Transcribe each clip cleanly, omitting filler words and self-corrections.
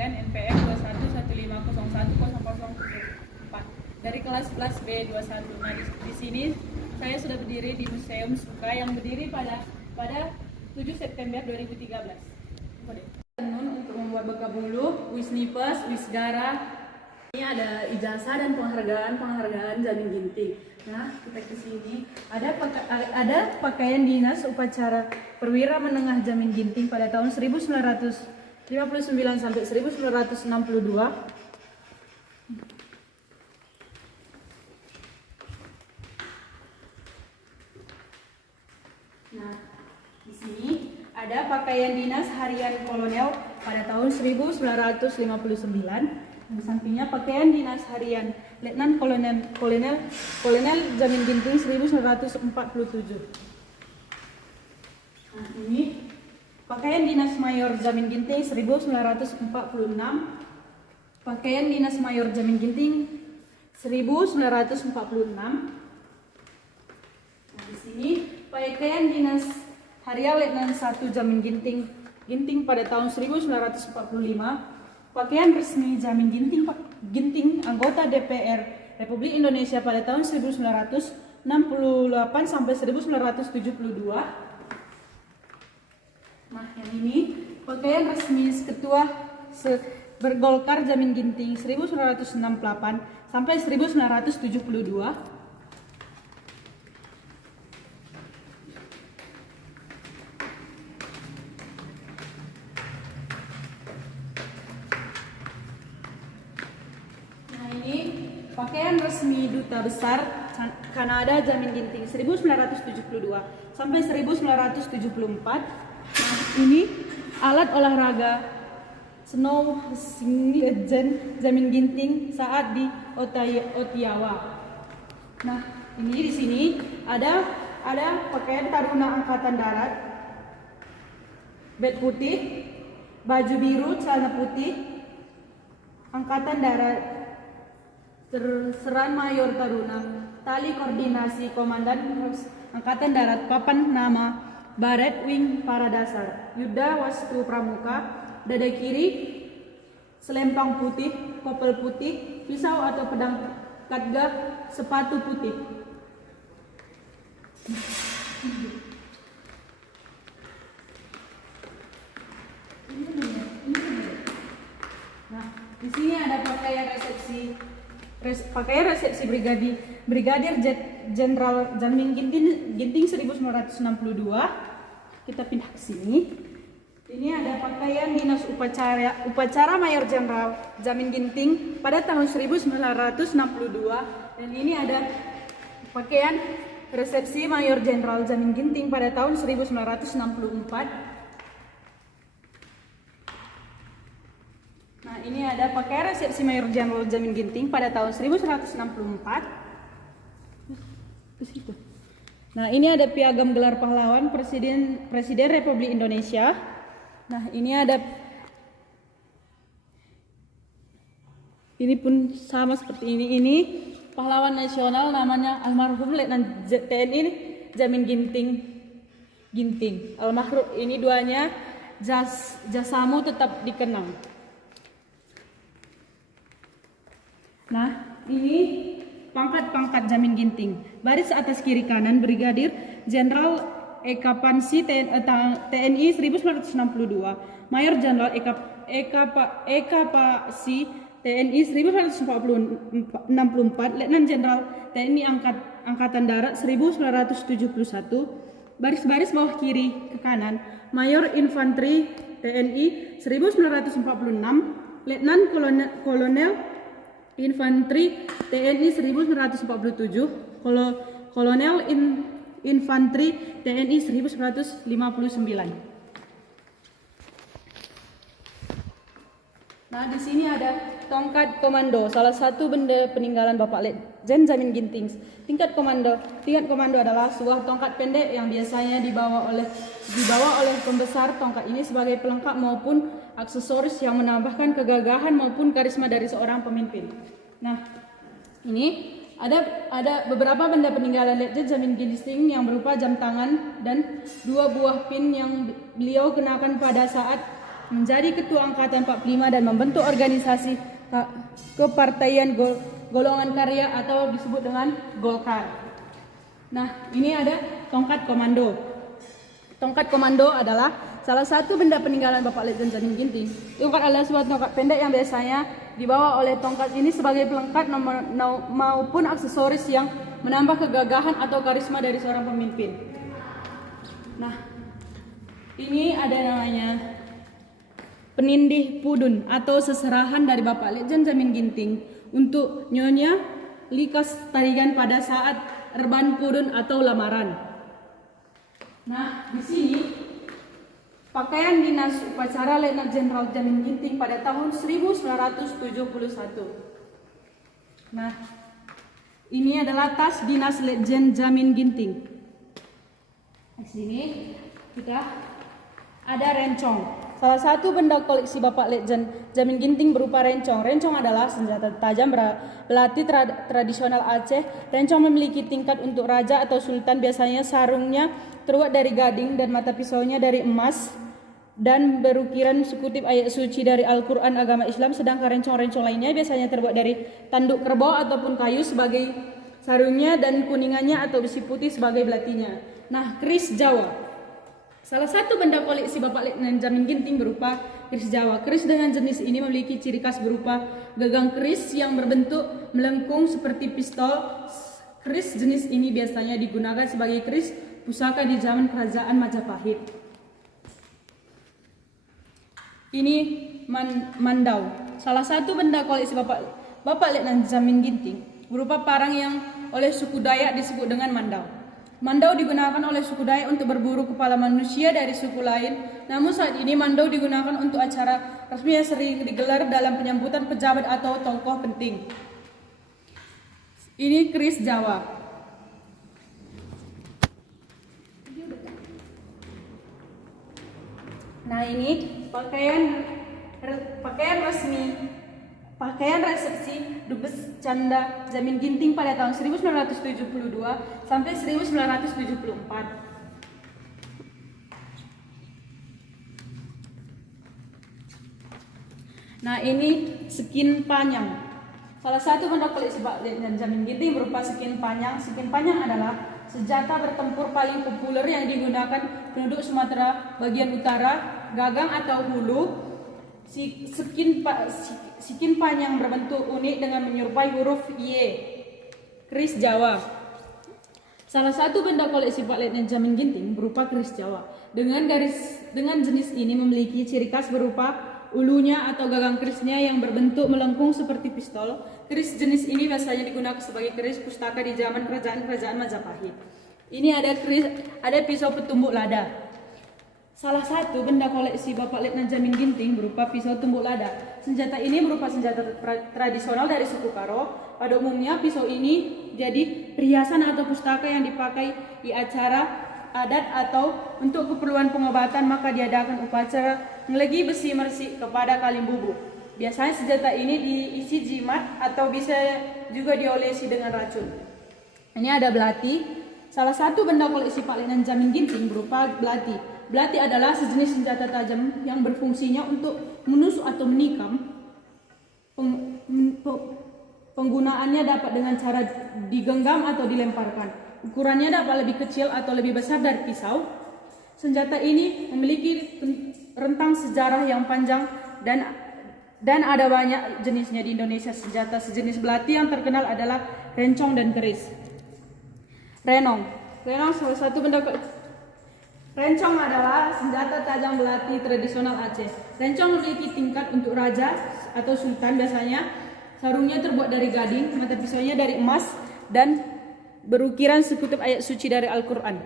Adegan NPM 2115010074 dari kelas B21. Nah, di sini saya sudah berdiri di Museum Suka yang berdiri pada 7 September 2013. Untuk membuat bekal bulu, Wisnipes, Wisgara. Ini ada ijazah dan penghargaan Jamin Ginting. Nah, kita ke sini ada pakaian dinas upacara perwira menengah Jamin Ginting pada tahun 1959 sampai 1962. Nah, di sini ada pakaian dinas harian kolonel pada tahun 1959. Di sampingnya pakaian dinas harian Letnan Kolonel Jamin Ginting 1947. Nah, ini pakaian dinas Mayor Jamin Ginting 1946. Pakaian dinas Mayor Jamin Ginting 1946. Nah, di sini pakaian dinas harian Letnan 1 Jamin Ginting pada tahun 1945. Pakaian resmi Jamin Ginting anggota DPR Republik Indonesia pada tahun 1968 sampai 1972. Nah, yang ini pakaian resmi Ketua Bergolkar Jamin Ginting 1968 sampai 1972. Pakaian resmi Duta Besar Kanada Jamin Ginting 1972 sampai 1974. Nah, ini alat olahraga snowboarding legend Jamin Ginting saat di Ottawa. Nah, ini di sini ada pakaian Taruna Angkatan Darat, bed putih, baju biru, celana putih, Angkatan Darat. Seran Mayor Taruna, tali koordinasi Komandan Angkatan Darat, papan nama, baret wing para dasar, Yuda Wastu Pramuka, dada kiri, selempang putih, kopel putih, pisau atau pedang kadga, sepatu putih. Nah, di sini ada pakaian resepsi Brigadir Jenderal Jamin Ginting 1962. Kita pindah ke sini. Ini ada pakaian dinas upacara Mayor Jenderal Jamin Ginting pada tahun 1962, dan ini ada pakaian resepsi Mayor Jenderal Jamin Ginting pada tahun 1964. Nah, ini ada pakaian resepsi Mayor Jenderal Jamin Ginting pada tahun 1964. Nah, ini ada piagam gelar pahlawan Presiden Republik Indonesia. Nah, ini pun sama seperti ini. Ini pahlawan nasional namanya almarhum Letnan TNI Jamin Ginting. Almarhum ini duanya jasamu tetap dikenang. Nah, ini pangkat Jamin Ginting. Baris atas kiri kanan Brigadir Jenderal Eka Pansi TNI 1962, Mayor Jenderal Eka Pansi TNI 1964, Letnan Jenderal TNI Angkatan Darat 1971. Baris bawah kiri ke kanan Mayor Infanteri TNI 1946, Letnan Kolonel Infanteri TNI 1947, Kolonel Infanteri TNI 1959. Nah, di sini ada tongkat komando, salah satu benda peninggalan Bapak Letjen Jamin Ginting. Tingkat komando adalah sebuah tongkat pendek yang biasanya dibawa oleh pembesar. Tongkat ini sebagai pelengkap maupun aksesoris yang menambahkan kegagahan maupun karisma dari seorang pemimpin. Nah, ini ada beberapa benda peninggalan Letjen Jamin Ginting yang berupa jam tangan dan 2 buah pin yang beliau kenakan pada saat menjadi Ketua Angkatan 45 dan membentuk organisasi kepartaian golongan karya atau disebut dengan Golkar. Nah, ini ada tongkat komando. Tongkat komando adalah salah satu benda peninggalan Bapak Letjen Jamin Ginting. Tongkat adalah sebuah tongkat pendek yang biasanya dibawa oleh tongkat ini sebagai pelengkap maupun aksesoris yang menambah kegagahan atau karisma dari seorang pemimpin. Nah, ini ada namanya penindih pudun atau seserahan dari Bapak Letjen Jamin Ginting untuk Nyonya Likas Tarigan pada saat erban pudun atau lamaran. Nah, di sini pakaian dinas upacara Letnan Jenderal Jamin Ginting pada tahun 1971. Nah, ini adalah tas dinas Letjen Jamin Ginting. Di sini kita ada rencong. Salah satu benda koleksi Bapak Letjen Jamin Ginting berupa rencong. Rencong adalah senjata tajam belati tradisional Aceh. Rencong memiliki tingkat untuk raja atau sultan. Biasanya sarungnya terbuat dari gading dan mata pisaunya dari emas dan berukiran sekutip ayat suci dari Al-Quran agama Islam. Sedangkan rencong-rencong lainnya biasanya terbuat dari tanduk kerbau ataupun kayu sebagai sarungnya dan kuningannya atau besi putih sebagai belatinya. Nah, keris Jawa. Salah satu benda koleksi Bapak Letnan Jamin Ginting berupa keris Jawa. Keris dengan jenis ini memiliki ciri khas berupa gagang keris yang berbentuk melengkung seperti pistol. Keris jenis ini biasanya digunakan sebagai keris pusaka di zaman kerajaan Majapahit. Ini mandau. Salah satu benda koleksi Bapak Letnan Jamin Ginting berupa parang yang oleh suku Dayak disebut dengan mandau. Mandau digunakan oleh suku Dayak untuk berburu kepala manusia dari suku lain. Namun saat ini mandau digunakan untuk acara resmi yang sering digelar dalam penyambutan pejabat atau tokoh penting. Ini keris Jawa. Nah, ini pakaian resepsi Dubes Canda Jamin Ginting pada tahun 1972 sampai 1974. Nah, ini skin panjang. Salah satu benda koleksi Bapak Letnan Jamin Ginting berupa skin panjang. Skin panjang adalah senjata bertempur paling populer yang digunakan penduduk Sumatera bagian utara. Gagang atau hulu skin panjang berbentuk unik dengan menyerupai huruf Y. Keris Jawa. Salah satu benda koleksi Pak Letnan Jamin Ginting berupa keris Jawa. Dengan jenis ini memiliki ciri khas berupa ulunya atau gagang kerisnya yang berbentuk melengkung seperti pistol. Keris jenis ini biasanya digunakan sebagai keris pustaka di zaman kerajaan Majapahit. Ini ada pisau petumbuk lada. Salah satu benda koleksi Bapak Letnan Jamin Ginting berupa pisau tumbuk lada. Senjata ini merupakan senjata tradisional dari suku Karo. Pada umumnya pisau ini jadi perhiasan atau pustaka yang dipakai di acara adat atau untuk keperluan pengobatan, maka diadakan upacara ngelegi besi mersi kepada kalim bubuk. Biasanya senjata ini diisi jimat atau bisa juga diolesi dengan racun. Ini ada belati. Salah satu benda koleksi Pak Letnan Jamin Ginting berupa belati. Belati adalah sejenis senjata tajam yang berfungsinya untuk menusuk atau menikam. Penggunaannya dapat dengan cara digenggam atau dilemparkan. Ukurannya dapat lebih kecil atau lebih besar dari pisau. Senjata ini memiliki rentang sejarah yang panjang dan ada banyak jenisnya di Indonesia. Senjata sejenis belati yang terkenal adalah rencong dan keris. Renong salah satu benda. Rencong adalah senjata tajam belati tradisional Aceh. Rencong memiliki tingkat untuk raja atau sultan. Biasanya sarungnya terbuat dari gading, mata pisaunya dari emas dan berukiran sekutip ayat suci dari Al-Quran.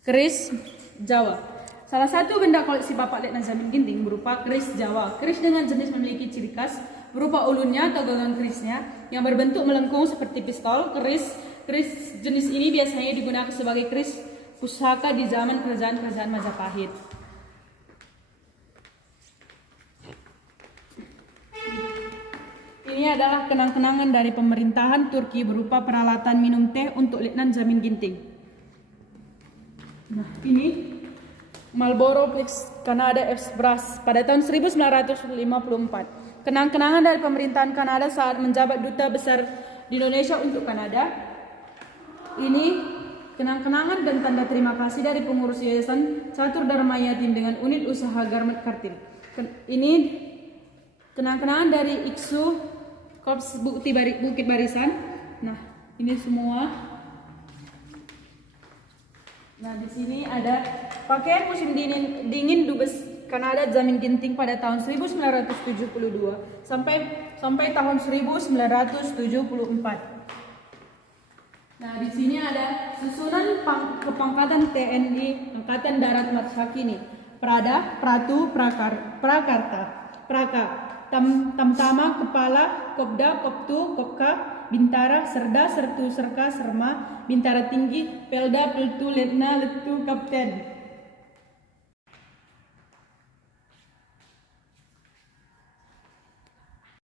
Keris Jawa. Salah satu benda koleksi Bapak Letnan Jamin Ginting berupa keris Jawa. Keris dengan jenis memiliki ciri khas berupa ulunnya atau gagang kerisnya yang berbentuk melengkung seperti pistol. Keris jenis ini biasanya digunakan sebagai keris pusaka di zaman kerajaan Majapahit. Ini adalah kenang-kenangan dari pemerintahan Turki berupa peralatan minum teh untuk Letnan Jamin Ginting. Nah, ini Marlboro Plex Kanada Express pada tahun 1954. Kenang-kenangan dari pemerintahan Kanada saat menjabat duta besar di Indonesia untuk Kanada. Ini kenang-kenangan dan tanda terima kasih dari pengurus Yayasan Catur Dharma Yatim dengan unit usaha Garment Kartil. Ini kenang-kenangan dari IKSU Korps Bukit Barisan. Nah, ini semua. Nah, di sini ada pakaian musim dingin Dubes Kanada Jamin Ginting pada tahun 1972 sampai tahun 1974. Nah, di sini ada susunan kepangkatan TNI Angkatan Darat masa kini. Prada, Pratu, Prakarta, Praka, Tamtama, Kepala, Kopda, Koptu, Kopka, Bintara, Serda, Sertu, Serka, Serma, Bintara Tinggi, Pelda, Peltu, Letna, Letu, Kapten.